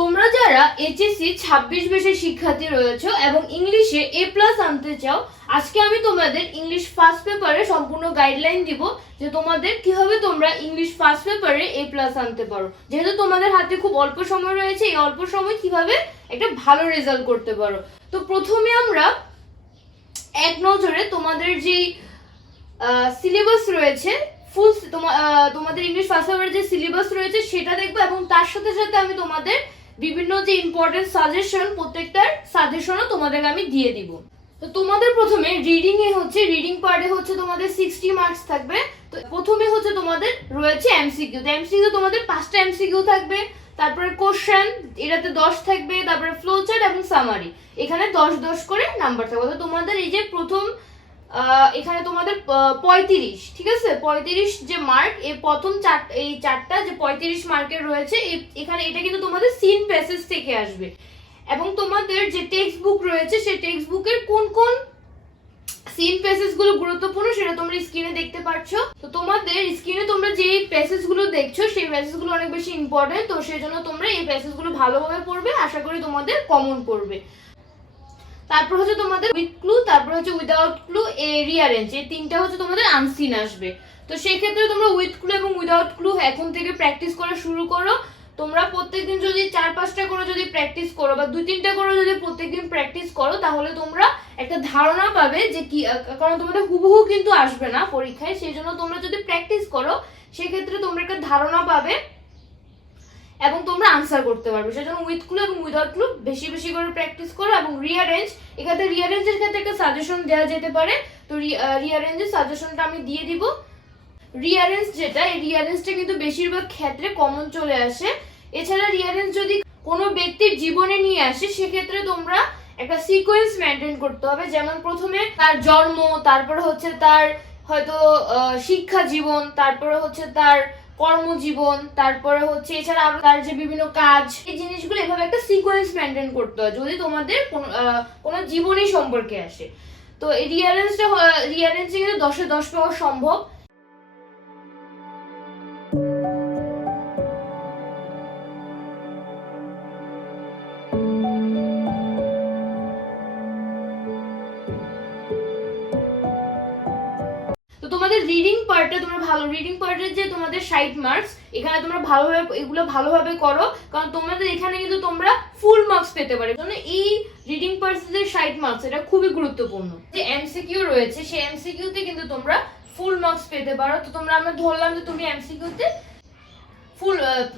তোমরা যারা এইচএসসি 26 বেসের শিক্ষার্থী রয়েছে এবং ইংলিশে A+ আনতে চাও, আজকে আমি তোমাদের ইংলিশ ফার্স্ট পেপারে সম্পূর্ণ গাইডলাইন দিব যে তোমাদের কিভাবে তোমরা ইংলিশ ফার্স্ট পেপারে A+ আনতে পারো। যেহেতু তোমাদের হাতে খুব অল্প সময় রয়েছে, এই অল্প সময় কিভাবে একটা ভালো রেজাল্ট করতে পারো। তো প্রথমে আমরা এক নজরে তোমাদের যে সিলেবাস রয়েছে, ফুল তোমাদের ইংলিশ ফার্স্ট পেপারের যে সিলেবাস রয়েছে সেটা দেখবো, এবং তার সাথে সাথে আমি তোমাদের বিভিন্ন যে ইম্পর্টেন্ট সাজেশন, প্রত্যেকটার সাজেশনও তোমাদেরকে আমি দিয়ে দিব। তো তোমাদের প্রথমে রিডিং পার্টে হচ্ছে তোমাদের 60 মার্কস থাকবে। তো প্রথমে হচ্ছে তোমাদের রয়েছে এমসিকিউ। তো এমসিকিউ তোমাদের 5টা এমসিকিউ থাকবে, তারপরে কোশ্চেন এটাতে 10 থাকবে, তারপরে ফ্লো চার্ট এবং সামারি এখানে 10-10 করে নাম্বার থাকবে। তো তোমাদের এই যে প্রথম এখানে তোমাদের 35, ঠিক আছে, 35 যে মার্ক, এই প্রথম চারটা যে 35 মার্কের রয়েছে, এখানে এটা কিন্তু তোমাদের সিন প্যাসেজ থেকে আসবে। এবং তোমাদের যে টেক্সট বুক রয়েছে সেই টেক্সট বুকের কোন কোন সিন প্যাসেজ গুলো গুরুত্বপূর্ণ সেটা তোমরা স্ক্রিনে দেখতে পাচ্ছো। তো তোমাদের স্ক্রিনে তোমরা যে প্যাসেজ গুলো দেখছো সেই প্যাসেজ গুলো অনেক বেশি ইম্পর্টেন্ট, তো সেই জন্য তোমরা এই প্যাসেজ গুলো ভালোভাবে পড়বে, আশা করি তোমাদের কমন পড়বে। তারপর হচ্ছে তোমাদের উইথ ক্লু, তারপর হচ্ছে উইদাউট ক্লু, রিঅ্যারেঞ্জ, এই তিনটা হচ্ছে তোমাদের আনসিন আসবে। তো সেই ক্ষেত্রে তোমরা উইথ ক্লু এবং উইদাউট ক্লু এখন থেকে প্র্যাকটিস করা শুরু করো। তোমরা প্রত্যেকদিন যদি 4-5টা করে যদি প্র্যাকটিস করো বা 2-3টা করে যদি প্রত্যেকদিন প্র্যাকটিস করো, তাহলে তোমরা একটা ধারণা পাবে যে কি, কারণ তোমাদের হুবহু কিন্তু আসবে না পরীক্ষায়, সেই জন্য তোমরা যদি প্র্যাকটিস করো সেক্ষেত্রে তোমরা একটা ধারণা পাবে এবং তোমরা আনসার করতে পারবে। সেজন্য উইথ ক্লু এবং উইদাউট ক্লু বেশি বেশি করে প্র্যাকটিস করো। এবং রিঅ্যারেঞ্জ, এখানে রিঅ্যারেঞ্জের ক্ষেত্রে একটা সাজেশন দেওয়া যেতে পারে, তো রিঅ্যারেঞ্জের সাজেশনটা আমি দিয়ে দিব। রিঅ্যারেঞ্জ যেটা, এই রিঅ্যারেঞ্জটা কিন্তু বেশিরভাগ ক্ষেত্রে কমন চলে আসে। এছাড়া রিঅ্যারেঞ্জ যদি কোনো ব্যক্তির জীবনে নিয়ে আসে সেক্ষেত্রে তোমরা একটা সিকোয়েন্স মেনটেন করতে হবে। যেমন প্রথমে তার জন্ম, তারপরে হচ্ছে তার হয়তো শিক্ষা জীবন, তারপরে হচ্ছে তার কর্মজীবন, তারপরে হচ্ছে এছাড়া আরো তার যে বিভিন্ন কাজ, এই জিনিসগুলো এভাবে একটা সিকোয়েন্স মেনটেন করতে হয় যদি তোমাদের কোনো জীবনী সম্পর্কে আসে। তো এই রিঅ্যারেঞ্জে কিন্তু 10-এ 10 পাওয়া সম্ভব। তোমাদের রিডিং পার্টে তোমরা রিডিং পার্টের যে তোমাদের 60 মার্কস, এখানে তোমরা এগুলো ভালোভাবে করো, কারণ তোমাদের এখানে কিন্তু তোমরা ফুল মার্কস পেতে পারো। জন্য এই রিডিং পার্টের যে 60 মার্কস এটা খুবই গুরুত্বপূর্ণ। যে এমসিকিউ রয়েছে সেই এমসিকিউ তে কিন্তু তোমরা ফুল মার্কস পেতে পারো। তো আমরা ধরলাম যে তুমি এমসিকিউ তে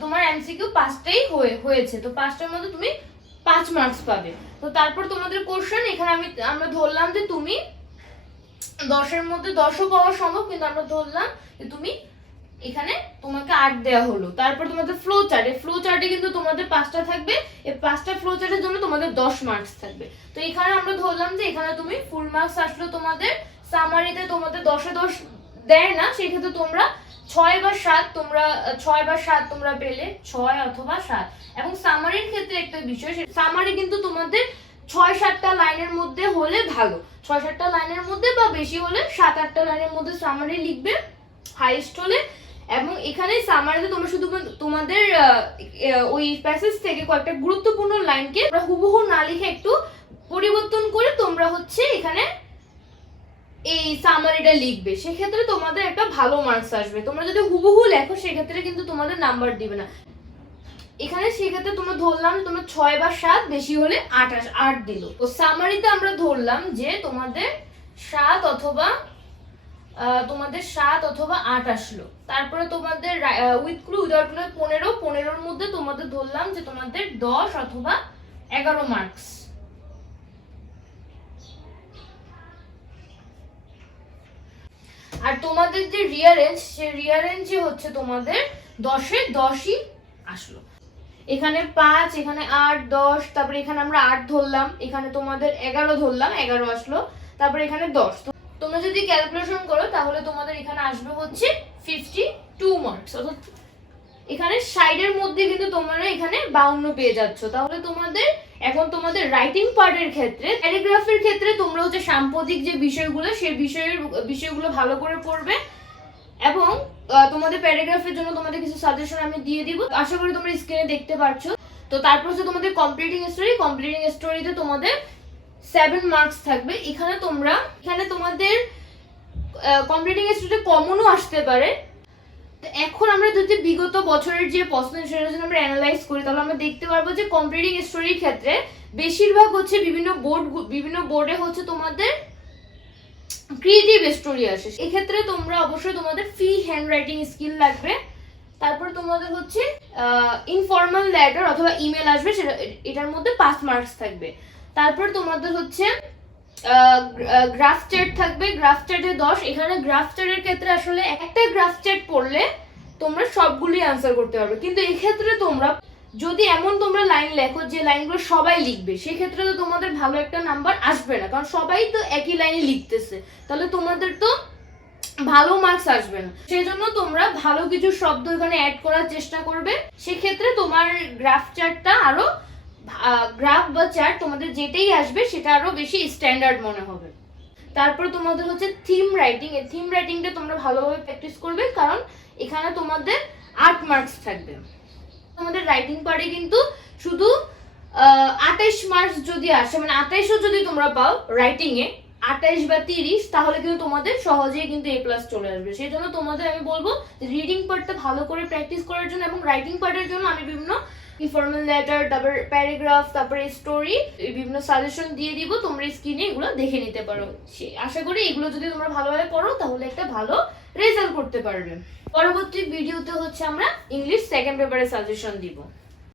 তোমার এমসিকিউ 5টাই হয়েছে, তো 5টার মধ্যে তুমি 5 মার্কস পাবে। তো তারপর তোমাদের কোশ্চেন, এখানে আমরা ধরলাম যে তুমি 10-এর মধ্যে 10ও পাওয়া সম্ভব, কিন্তু আমরা ধরলাম যে তুমি এখানে তোমাকে 8 দেওয়া হলো। তারপর তোমাদের ফ্লো চার্টে কিন্তু তোমাদের 5টা থাকবে, এই 5টা ফ্লো চার্টের জন্য তোমাদের 10 মার্কস থাকবে। তো এখানে আমরা ধরলাম যে এখানে তুমি ফুল মার্কস আসলো তোমাদের। সামারিতে তোমাদের 10-এ 10 দেয় না, সেই ক্ষেত্রে তোমরা 6 বা 7 তোমরা পেলে 6 অথবা 7। এবং সামারির ক্ষেত্রে একটা বিষয়, সামারি কিন্তু তোমাদের 6-7টা লাইনের মধ্যে হলে ভালো, 6-7টা লাইনের মধ্যে বা বেশি হলে 7-8টা লাইনের মধ্যে সামারি লিখবে হাইস্ট হলে। এবং এখানে সামারিতে তোমরা শুধু তোমাদের ওই প্যাসেজ থেকে কয়েকটা গুরুত্বপূর্ণ লাইনকে হুবহু না লিখে একটু পরিবর্তন করে তোমরা হচ্ছে এখানে এই সামারিটা লিখবে, সেক্ষেত্রে তোমাদের একটা ভালো মার্কস আসবে। তোমরা যদি হুবহু লেখো সেক্ষেত্রে কিন্তু তোমাদের নাম্বার দিবে না। এখানে সেক্ষেত্রে তোমরা ধরলাম তোমরা 6 বা 7, বেশি হলে 8 দিল। তো সামারিতে আমরা ধরলাম যে তোমাদের 7 অথবা 8 আসলো। তারপরে তোমাদের উইথ ক্লু উইদাউট ক্লু 15-15-এর মধ্যে তোমাদের ধরলাম যে তোমাদের 10 অথবা 11 মার্কস। আর তোমাদের যে রিঅ্যারেঞ্জ, সেই রিঅ্যারেঞ্জে হচ্ছে তোমাদের 10-এ 10ই আসলো। এখানে 5, এখানে 8, 10, তারপরে এখানে আমরা 8 ধরলাম, এখানে তোমাদের 11 ধরলাম, 11 আসলো, তারপরে এখানে 10। তোমরা যদি ক্যালকুলেশন করো তাহলে তোমাদের এখানে আসবে হচ্ছে 52 মার্কস। অর্থাৎ এখানে 60-এর মধ্যে কিন্তু তোমরা এখানে 52 পেয়ে যাচ্ছ। তাহলে তোমাদের রাইটিং পার্টের ক্ষেত্রে, প্যারাগ্রাফের ক্ষেত্রে তোমরা হচ্ছে সাম্প্রতিক যে বিষয়গুলো সেই বিষয়গুলো ভালো করে পড়বে। এবং তোমাদের প্যারাগ্রাফের জন্য তোমাদের কিছু সাজেশন আমি দিয়ে দিব, আশা করি তোমরা স্ক্রিনে দেখতে পাচ্ছ। তো তারপর হচ্ছে তোমাদের কমপ্লিটিং স্টোরিতে তোমাদের 7 মার্কস থাকবে। এখানে তোমাদের কমপ্লিটিং স্টোরিতে কমনও আসতে পারে। তো এখন আমরা যদি বিগত বছরের যে প্রশ্ন সেটা যদি আমরা অ্যানালাইজ করি, তাহলে আমরা দেখতে পারবো যে কমপ্লিটিং স্টোরির ক্ষেত্রে বেশিরভাগ হচ্ছে বিভিন্ন বোর্ডে হচ্ছে তোমাদের ক্রিয়েটিভ স্টোরি আসে। এক্ষেত্রে তোমরা অবশ্যই তোমাদের ফ্রি হ্যান্ড রাইটিং স্কিল লাগবে। তারপর তোমাদের হচ্ছে ইনফর্মাল লেটার অথবা ইমেল আসবে, সেটা এটার মধ্যে 5 মার্কস থাকবে। তারপর তোমাদের হচ্ছে গ্রাফ চ্যাট থাকবে, গ্রাফ চ্যাটে 10। এখানে গ্রাফ চ্যাটের ক্ষেত্রে আসলে একটা গ্রাফ চ্যাট পড়লে তোমরা সবগুলি আনসার করতে পারবে, কিন্তু এক্ষেত্রে তোমরা যদি এমন তোমরা লাইন লেখো যে লাইনগুলো সবাই লিখবে, সেক্ষেত্রে তো তোমাদের ভালো একটা নাম্বার আসবে না, কারণ সবাই তো একই লাইনে লিখতেছে, তাহলে তোমাদের তো ভালো মার্কস আসবে না। সেই জন্য তোমরা ভালো কিছু শব্দ এখানে অ্যাড করার চেষ্টা করবে। সেক্ষেত্রে তোমার গ্রাফ চার্টটা আরো গ্রাফ বা চার্ট তোমাদের যেটাই আসবে সেটা আরো বেশি স্ট্যান্ডার্ড মনে হবে। তারপর তোমাদের হচ্ছে থিম রাইটিং। এই থিম রাইটিংটা তোমরা ভালোভাবে প্র্যাকটিস করবে, কারণ এখানে তোমাদের 8 মার্কস থাকবে। তোমাদের রাইটিং পার্টে কিন্তু শুধু 28 মার্কস যদি আসে, মানে 28ও যদি তোমরা পাও রাইটিং এ 28 বা 30, তাহলে কিন্তু তোমাদের সহজেই কিন্তু A+ চলে আসবে। সেই জন্য তোমাদের আমি বলবো রিডিং পার্টটা ভালো করে প্র্যাকটিস করার জন্য, এবং রাইটিং পার্টের জন্য আমি বিভিন্ন ইনফর্মাল লেটার, তারপর প্যারাগ্রাফ, তারপরে স্টোরি, বিভিন্ন সাজেশন দিয়ে দিব, তোমরা স্ক্রিনে এগুলো দেখে নিতে পারো। আশা করি এগুলো যদি তোমরা ভালোভাবে পড়ো তাহলে একটা ভালো রেজাল্ট করতে পারবে। পরবর্তী ভিডিওতে হচ্ছে আমরা ইংলিশ সেকেন্ড পেপারের সাজেশন দিব।